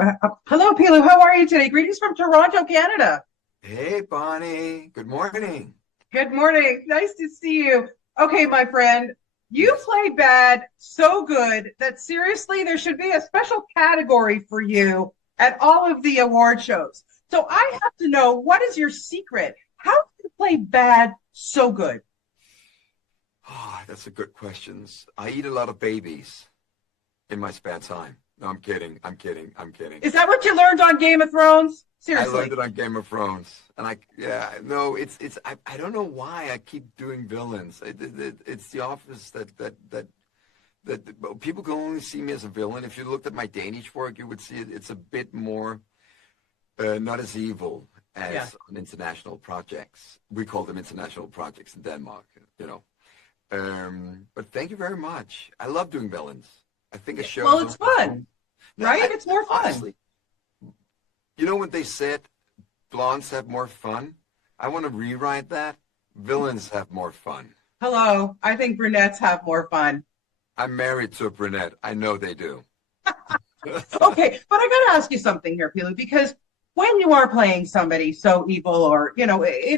Hello, Pilou. How are you today? Greetings from Toronto, Canada. Hey, Bonnie. Good morning. Good morning. Nice to see you. Okay, my friend, you Yes. play bad so good that seriously, there should be a special category for you at all of the award shows. So I have to know, what is your secret? How do you play bad so good? Oh, that's a good question. I eat a lot of babies in my spare time. No, I'm kidding. I'm kidding. I'm kidding. Is that what you learned on Game of Thrones? I learned Seriously. it on Game of Thrones, and yeah, no, I don't know why I keep doing villains. It's the office that people can only see me as a villain. If you looked at my Danish work, you would see it's a bit more not as evil Yeah. as on international projects. We call them international projects in Denmark, you know. But thank you very much. I love doing villains. I think a Yeah. show Well, is it's always fun, no, right? It's more fun. honestly, you know when they said blondes have more fun? I want to rewrite that. Villains have more fun. Hello. I think brunettes have more fun. I'm married to a brunette. I know they do. Okay, but I got to ask you something here, Pilu, because when you are playing somebody so evil or, in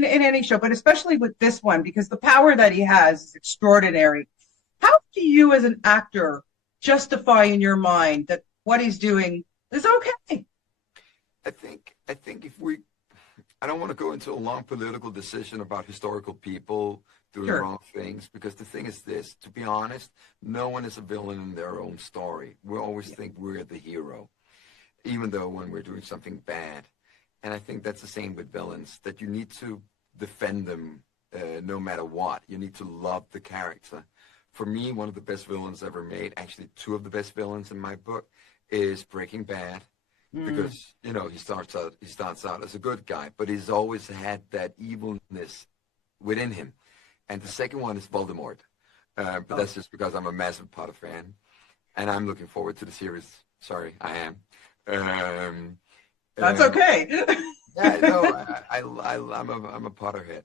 any show, but especially with this one, because the power that he has is extraordinary, how do you as an actor justify in your mind that what he's doing is okay? I think if we I don't want to go into a long political decision about historical people doing Sure. wrong things because the thing is this, to be honest, no one is a villain in their own story. We always Yeah. think we're the hero, even though when we're doing something bad. And I think that's the same with villains, that you need to defend them no matter what. You need to love the character. For me, one of the best villains ever made, actually two of the best villains in my book, is Breaking Bad Mm. because he starts out as a good guy, but he's always had that evilness within him. And the second one is Voldemort, but Oh, that's just because I'm a massive Potter fan, and I'm looking forward to the series. Sorry, I am. Um, that's um, okay. yeah, no, I'm a Potterhead,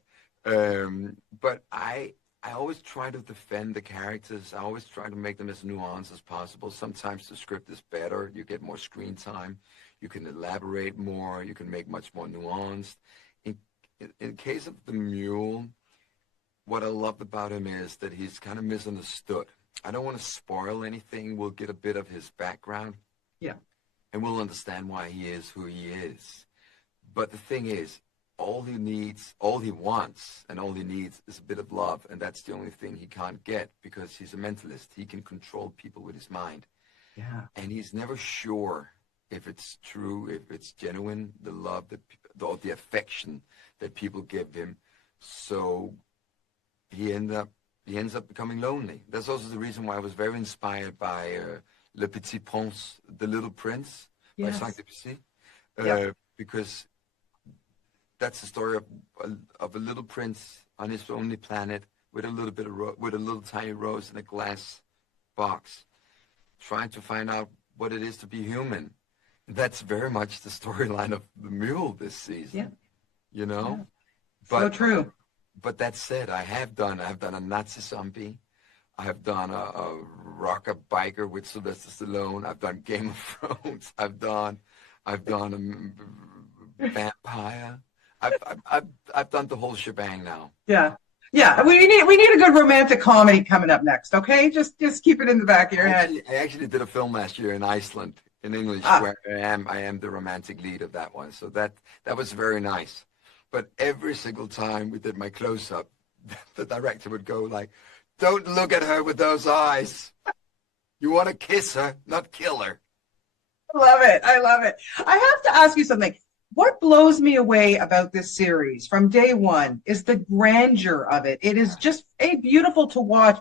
but I always try to defend the characters. I always try to make them as nuanced as possible. Sometimes the script is better. You get more screen time. You can elaborate more. You can make much more nuanced. In in case of the Mule, what I loved about him is that he's kind of misunderstood. I don't want to spoil anything. We'll get a bit of his background, Yeah. and we'll understand why he is who he is. But the thing is, all he needs, all he wants, and all he needs is a bit of love, and that's the only thing he can't get because he's a mentalist. He can control people with his mind, Yeah. and he's never sure if it's true, if it's genuine, the love that, or the affection that people give him. So he end up he ends up becoming lonely. That's also the reason why I was very inspired by Le Petit Prince, The Little Prince, by Yes. Saint-Exupéry, Yep. because that's the story of a little prince on his lonely planet with a little bit of with a little tiny rose in a glass box, trying to find out what it is to be human. That's very much the storyline of the Mule this Yeah. season, you Yeah. know. So But true. but that said, I've done a Nazi zombie. I have done a rocker biker with Sylvester Stallone. I've done Game of Thrones. I've done a vampire. I've done the whole shebang now. Yeah. Yeah. We need a good romantic comedy coming up next, okay? Just keep it in the back of your head. I actually did a film last year in Iceland in English Ah, where I am the romantic lead of that one. So that was very nice. But every single time we did my close up, the director would go like, "Don't look at her with those eyes. You want to kiss her, not kill her." I love it. I love it. I have to ask you something. What blows me away about this series from day one is the grandeur of it. It is just beautiful to watch,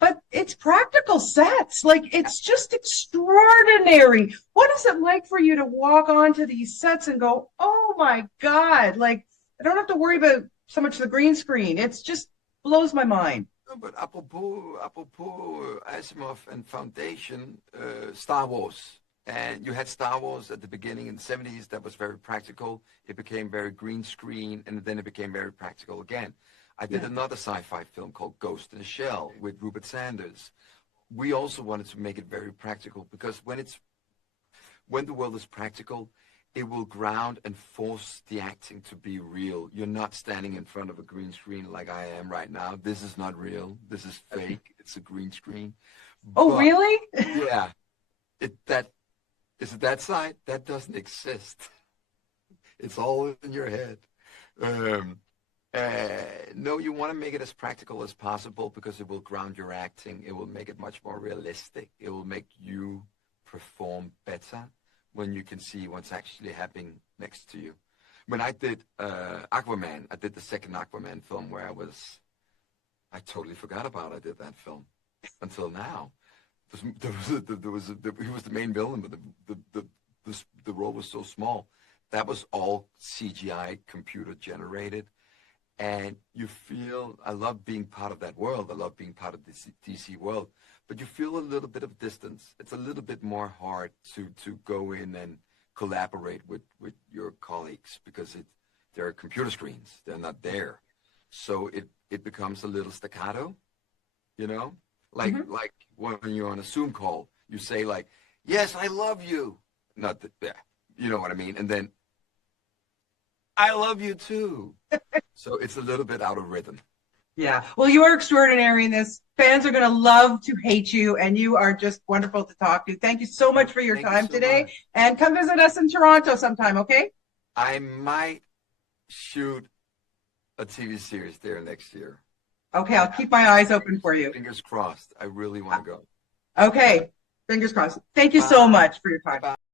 but it's practical sets. Like it's just extraordinary. What is it like for you to walk onto these sets and go, "Oh my God!" Like I don't have to worry about so much the green screen. It's just blows my mind. No, but apropos Asimov and Foundation, Star Wars. And you had Star Wars at the beginning in the 70s that was very practical. It became very green screen, and then it became very practical again. I did Yeah. another sci-fi film called Ghost in a Shell with Rupert Sanders. We also wanted to make it very practical because when the world is practical, it will ground and force the acting to be real. You're not standing in front of a green screen like I am right now. This is not real. This is fake. It's a green screen. Oh, But really? yeah, is it that side? That doesn't exist. It's all in your head. Um, no, you want to make it as practical as possible because it will ground your acting. It will make it much more realistic. It will make you perform better when you can see what's actually happening next to you. When I did Aquaman, I did the second Aquaman film where I totally forgot about I did that film until now. He was the main villain, but the role was so small. That was all CGI, computer generated. And you feel, I love being part of that world. I love being part of the DC world. But you feel a little bit of distance. It's a little bit more hard to go in and collaborate with your colleagues because there are computer screens. They're not there. So it becomes a little staccato, you know? Like when you're on a Zoom call, you say like, yes, I love you. Not that, yeah, you know what I mean? And then, I love you too. So it's a little bit out of rhythm. Yeah. Well, you are extraordinary in this. Fans are going to love to hate you, and you are just wonderful to talk to. Thank you so much for your time today. Much. And come visit us in Toronto sometime, okay? I might shoot a TV series there next year. Okay, I'll keep my eyes open for you. Fingers crossed. I really want to go. Okay, fingers crossed. Thank you so much for your time. Bye.